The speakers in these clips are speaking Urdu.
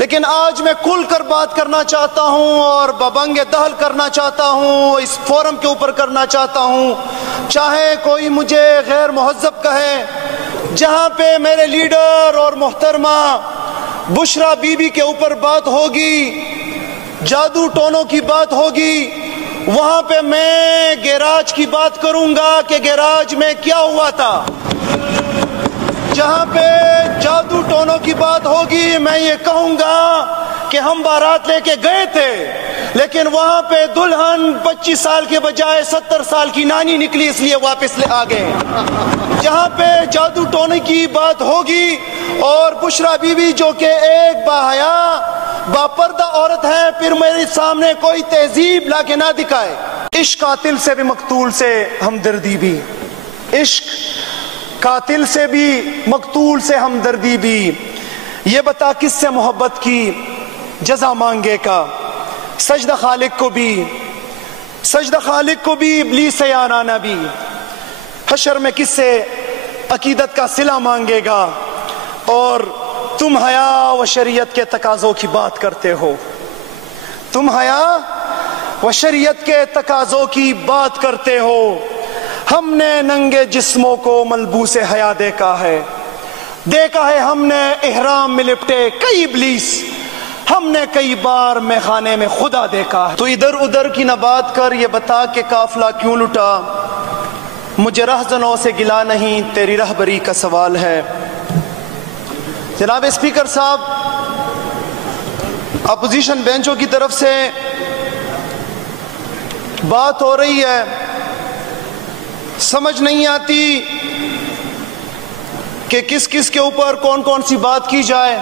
لیکن آج میں کھل کر بات کرنا چاہتا ہوں اور ببنگ دہل کرنا چاہتا ہوں، اس فورم کے اوپر کرنا چاہتا ہوں، چاہے کوئی مجھے غیر مہذب کہے۔ جہاں پہ میرے لیڈر اور محترمہ بشرا بی بی کے اوپر بات ہوگی، جادو ٹونوں کی بات ہوگی، وہاں پہ میں گیراج کی بات کروں گا کہ گیراج میں کیا ہوا تھا۔ جہاں پہ جادو ٹونوں کی بات ہوگی میں یہ کہوں گا کہ ہم بارات لے کے گئے تھے، لیکن وہاں پہ دلہن 25 سال کے بجائے 70 سال کی نانی نکلی، اس لیے واپس لے آ گئے۔ جہاں پہ جادو ٹونے کی بات ہوگی اور بشرا بی بی جو کہ ایک باحیا باپردہ عورت ہے، پھر میرے سامنے کوئی تہذیب لا کے نہ دکھائے۔ عشق قاتل سے بھی مقتول سے ہمدردی بھی، عشق قاتل سے بھی مقتول سے ہمدردی بھی، یہ بتا کس سے محبت کی جزا مانگے کا، سجدہ خالق کو بھی، سجدہ خالق کو بھی، ابلیس یارانہ بھی، حشر میں کس سے عقیدت کا صلہ مانگے گا۔ اور تم حیا و شریعت کے تقاضوں کی بات کرتے ہو، تم حیا و شریعت کے تقاضوں کی بات کرتے ہو۔ ہم نے ننگے جسموں کو ملبوس حیا دیکھا ہے، دیکھا ہے ہم نے احرام میں لپٹے کئی ابلیس، ہم نے کئی بار میخانے میں خدا دیکھا ہے۔ تو ادھر ادھر کی نہ بات کر، یہ بتا کہ قافلہ کیوں لٹا، مجھے رہزنوں سے گلا نہیں، تیری رہبری کا سوال ہے۔ جناب اسپیکر صاحب، اپوزیشن بینچوں کی طرف سے بات ہو رہی ہے، سمجھ نہیں آتی کہ کس کس کے اوپر کون کون سی بات کی جائے،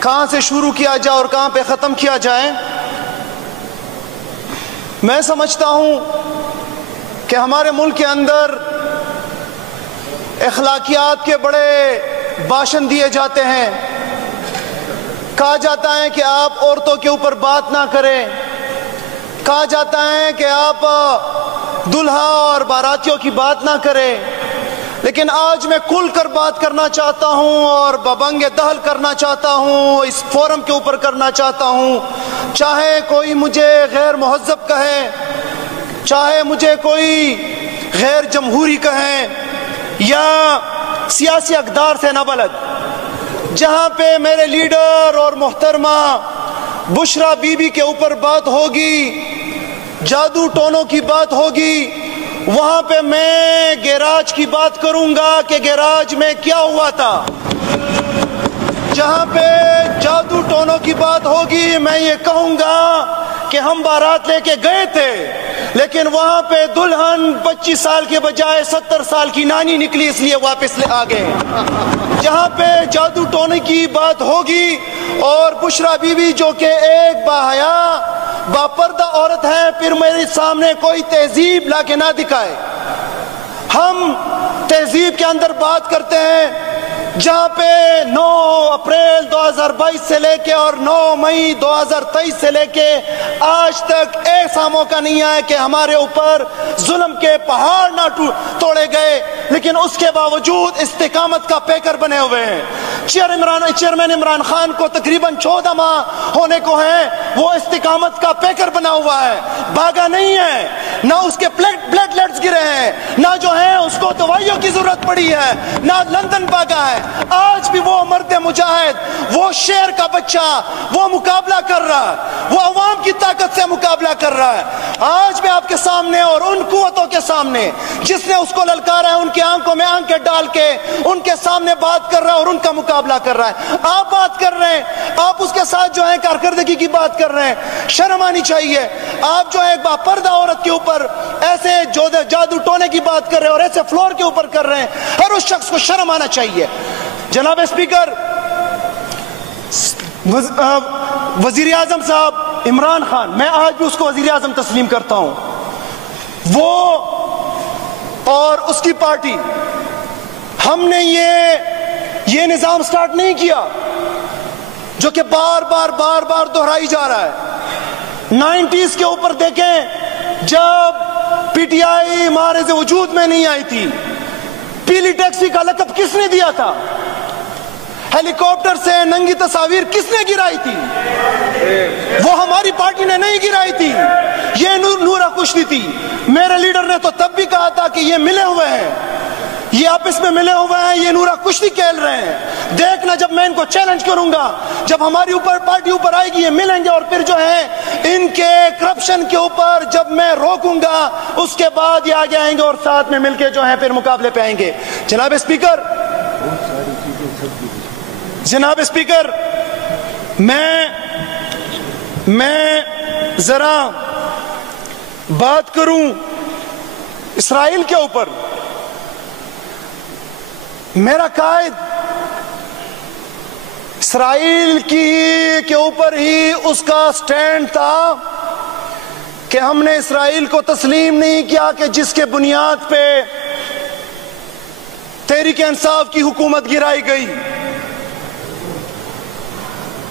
کہاں سے شروع کیا جائے اور کہاں پہ ختم کیا جائے۔ میں سمجھتا ہوں کہ ہمارے ملک کے اندر اخلاقیات کے بڑے بھاشن دیے جاتے ہیں، کہا جاتا ہے کہ آپ عورتوں کے اوپر بات نہ کریں، کہا جاتا ہے کہ آپ دلہا اور باراتیوں کی بات نہ کریں، لیکن آج میں کھل کر بات کرنا چاہتا ہوں اور ببنگ دہل کرنا چاہتا ہوں، اس فورم کے اوپر کرنا چاہتا ہوں، چاہے کوئی مجھے غیر مہذب کہے، چاہے مجھے کوئی غیر جمہوری کہیں یا سیاسی اقدار سے نہ بلد۔ جہاں پہ میرے لیڈر اور محترمہ بشرا بی بی کے اوپر بات ہوگی، جادو ٹونوں کی بات ہوگی، وہاں پہ میں گیراج کی بات کروں گا کہ گیراج میں کیا ہوا تھا۔ جہاں پہ جادو ٹونوں کی بات ہوگی میں یہ کہوں گا کہ ہم بارات لے کے گئے تھے، لیکن وہاں پہ دلہن 25 سال کے بجائے 70 سال کی نانی نکلی، اس لیے واپس لے آ گئے۔ جہاں پہ جادو ٹونے کی بات ہوگی اور بشرا بی بی جو کہ ایک باحیا باپردہ عورت ہے، پھر میرے سامنے کوئی تہذیب لا کے نہ دکھائے۔ ہم تہذیب کے اندر بات کرتے ہیں جہاں پہ 9 اپریل 2022 سے لے کے اور 9 مئی 2023 سے لے کے آج تک ایسا موقع نہیں آیا کہ ہمارے اوپر ظلم کے پہاڑ نہ توڑے گئے، لیکن اس کے باوجود استقامت کا پیکر بنے ہوئے ہیں۔ چیئرمین عمران خان کو تقریباً 14 ماہ ہونے کو ہیں، وہ استقامت کا پیکر بنا ہوا ہے، بھاگا نہیں ہے، نہ اس کے پلیٹلیٹس گرے ہیں، نہ جو ہے اس کو دوائیوں کی ضرورت پڑی ہے، نہ لندن بھاگا ہے۔ آج بھی وہ مرد مجاہد، وہ شیر کا بچہ، وہ مقابلہ کر رہا ہے، وہ عوام کی طاقت سے مقابلہ کر رہا ہے۔ آج بھی آپ کے سامنے اور ان قوتوں کے سامنے جس نے اس کو للکارا ہے، ان کی آنکھوں میں آنکھیں ڈال کے ان کے سامنے بات کر رہا ہے اور ان کا مقابلہ کر رہا ہے۔ آپ بات کر رہے ہیں، آپ اس کے ساتھ جو ہے کارکردگی کی بات کر رہے ہیں، شرم آنی چاہیے۔ آپ جو ہے ایک باپردہ عورت کے اوپر ایسے جادو ٹونے کی بات کر رہے ہیں اور ایسے فلور کے اوپر کر رہے ہیں، ہر اس شخص کو شرم آنا چاہیے۔ جناب اسپیکر، وزیر اعظم صاحب عمران خان، میں آج بھی اس کو وزیر اعظم تسلیم کرتا ہوں، وہ اور اس کی پارٹی، ہم نے یہ نظام سٹارٹ نہیں کیا جو کہ بار بار دہرائی جا رہا ہے۔ 90s کے اوپر دیکھیں، جب پی ٹی آئی معرض وجود میں نہیں آئی تھی، پیلی ٹیکسی کا لقب کس نے دیا تھا؟ ہیلی کاپٹر سے ننگی تصاویر کس نے گرائی تھی؟ وہ ہماری پارٹی نے نہیں گرائی تھی، یہ نورا کشتی تھی۔ میرے لیڈر نے تو تب بھی کہا تھا کہ یہ ملے ہوئے ہیں، یہ آپس میں ملے ہوئے ہیں، یہ نورا کشتی کھیل رہے ہیں۔ دیکھنا جب میں ان کو چیلنج کروں گا، جب ہماری اوپر پارٹی اوپر آئے گی، یہ ملیں گے، اور پھر جو ہے ان کے کرپشن کے اوپر جب میں روکوں گا، اس کے بعد یہ آگے آئیں گے اور ساتھ میں مل کے جو ہے پھر مقابلے پہ آئیں گے۔ جناب اسپیکر، جناب اسپیکر، میں ذرا بات کروں اسرائیل کے اوپر۔ میرا قائد اسرائیل کے اوپر ہی اس کا سٹینڈ تھا کہ ہم نے اسرائیل کو تسلیم نہیں کیا کہ جس کے بنیاد پہ تحریک انصاف کی حکومت گرائی گئی،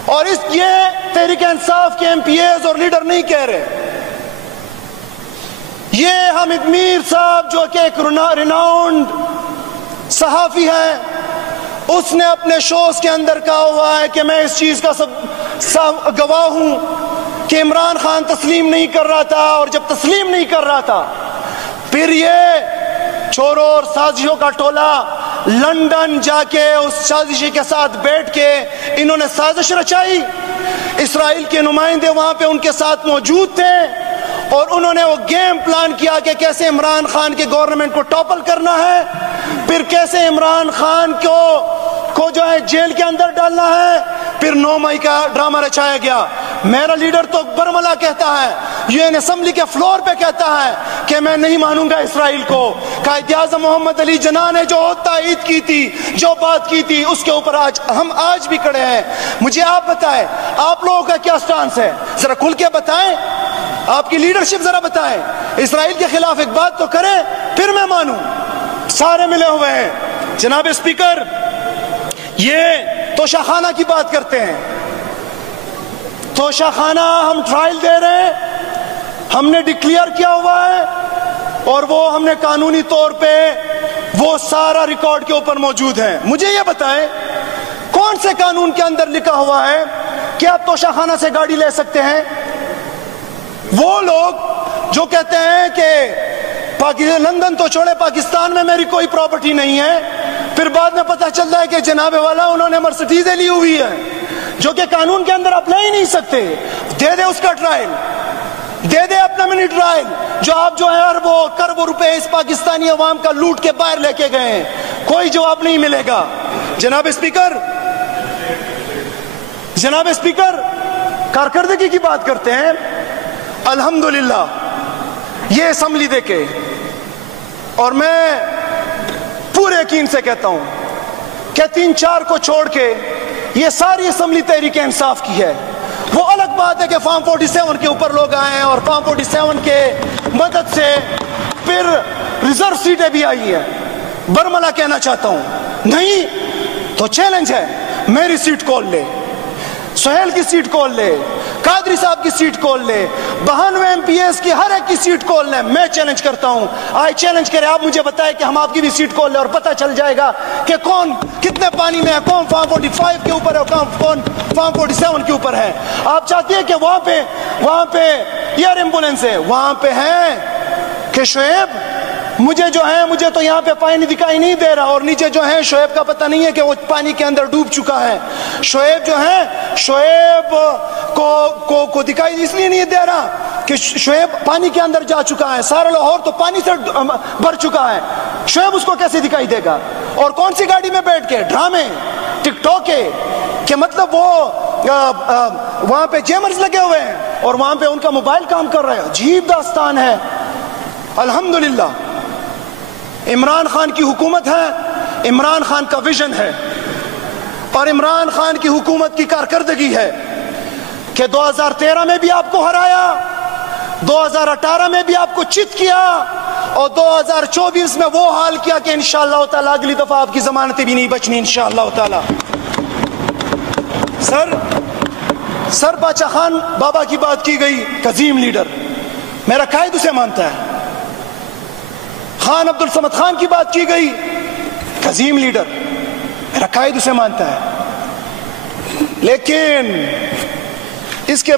اور یہ تحریک انصاف کے ایم پی ایز اور لیڈر نہیں کہہ رہے، یہ حامد میر صاحب جو کہ ایک ریناؤنڈ صحافی ہے، اس نے اپنے شوز کے اندر کہا ہوا ہے کہ میں اس چیز کا سب گواہ ہوں کہ عمران خان تسلیم نہیں کر رہا تھا، اور جب تسلیم نہیں کر رہا تھا پھر یہ چوروں اور سازشوں کا ٹولہ لندن جا کے اس سازشی کے ساتھ بیٹھ کے انہوں نے سازش رچائی۔ اسرائیل کے نمائندے وہاں پہ ان کے ساتھ موجود تھے، اور انہوں نے وہ گیم پلان کیا کہ کیسے عمران خان کے گورنمنٹ کو ٹاپل کرنا ہے، پھر کیسے عمران خان کو جو ہے جیل کے اندر ڈالنا ہے، پھر 9 مئی کا ڈرامہ رچایا گیا۔ میرا لیڈر تو برملا کہتا ہے، یو این اسمبلی کے فلور پہ کہتا ہے کہ میں نہیں مانوں گا اسرائیل کو۔ قائد اعظم محمد علی جناح نے جو تائید کی تھی، جو بات کی تھی، اس کے اوپر ہم آج بھی کھڑے ہیں۔ مجھے آپ بتائیں، آپ لوگوں کا کیا سٹانس ہے؟ ذرا کھل کے بتائیں، آپ کی لیڈرشپ ذرا بتائیں۔ اسرائیل کے خلاف ایک بات تو کریں، پھر میں مانوں۔ سارے ملے ہوئے ہیں۔ جناب اسپیکر، یہ توشہ خانہ کی بات کرتے ہیں۔ توشہ خانہ ہم ٹرائل دے رہے ہیں، ہم نے ڈکلیئر کیا ہوا ہے، اور وہ ہم نے قانونی طور پہ وہ سارا ریکارڈ کے اوپر موجود ہے۔ مجھے یہ بتائیں، کون سے قانون کے اندر لکھا ہوا ہے کہ آپ توشہ خانہ سے گاڑی لے سکتے ہیں؟ وہ لوگ جو کہتے ہیں کہ لندن تو چھوڑے، پاکستان میں میری کوئی پراپرٹی نہیں ہے، پھر بعد میں پتہ چلتا ہے کہ جناب والا انہوں نے مرسڈیزیں لی ہوئی ہے، جو کہ قانون کے اندر آپ لے ہی نہیں سکتے۔ دے دے اس کا ٹرائل، دے دے اپنا منی ٹرائل، جو آپ جو ہے اربوں کروڑوں روپے اس پاکستانی عوام کا لوٹ کے باہر لے کے گئے ہیں، کوئی جواب نہیں ملے گا۔ جناب اسپیکر، کارکردگی کی بات کرتے ہیں۔ الحمدللہ یہ اسمبلی دیکھے، اور میں پورے یقین سے کہتا ہوں کہ 3-4 کو چھوڑ کے یہ ساری اسمبلی تحریک انصاف کی ہے۔ وہ الگ بات ہے کہ فارم 47 کے اوپر لوگ آئے ہیں، اور فارم 47 کے مدد سے پھر ریزرو سیٹیں بھی آئی ہیں۔ برملا کہنا چاہتا ہوں، نہیں تو چیلنج ہے، میری سیٹ کھول لے، سہیل کی سیٹ کھول لے، قادری صاحب کی سیٹ کھول لے، 92 ایم پی ایس کی ہر ایک کی سیٹ کھول لیں۔ میں چیلنج کرتا ہوں، آئے چیلنج کرے، آپ مجھے بتائیں کہ ہم آپ کی بھی سیٹ کھول لیں، اور پتہ چل جائے گا کہ کون کتنے پانی میں ہے، کون فارم 45 کے اوپر ہے، کون فارم 47 کے اوپر ہے۔ آپ چاہتے ہیں کہ وہاں پہ ایئر ایمبولینس ہے، وہاں پہ ہے کہ شعیب مجھے تو یہاں پہ پانی دکھائی نہیں دے رہا، اور نیچے جو ہے شعیب کا پتہ نہیں ہے کہ وہ پانی کے اندر ڈوب چکا ہے۔ شعیب کو دکھائی اس لیے نہیں دے رہا کہ شعیب پانی کے اندر جا چکا ہے، سارا لاہور تو پانی سے بھر چکا ہے، شعیب اس کو کیسے دکھائی دے گا؟ اور کون سی گاڑی میں بیٹھ کے ڈرامے ٹک ٹاک کہ مطلب وہ وہاں پہ جیمرز لگے ہوئے ہیں، اور وہاں پہ ان کا موبائل کام کر رہا ہے۔ عجیب داستان ہے۔ الحمدللہ عمران خان کی حکومت ہے، عمران خان کا ویژن ہے، اور عمران خان کی حکومت کی کارکردگی ہے کہ 2013 میں بھی آپ کو ہرایا، 2018 میں بھی آپ کو چت کیا، اور 2024 میں وہ حال کیا کہ انشاءاللہ تعالی اگلی دفعہ آپ کی ضمانتیں بھی نہیں بچنی انشاءاللہ تعالی۔ سر باچا خان بابا کی بات کی گئی، قدیم لیڈر، میرا قائد اسے مانتا ہے۔ عبدالصمد خان کی بات کی گئی، قدیم لیڈر، میرا قائد اسے مانتا ہے۔ لیکن اس کے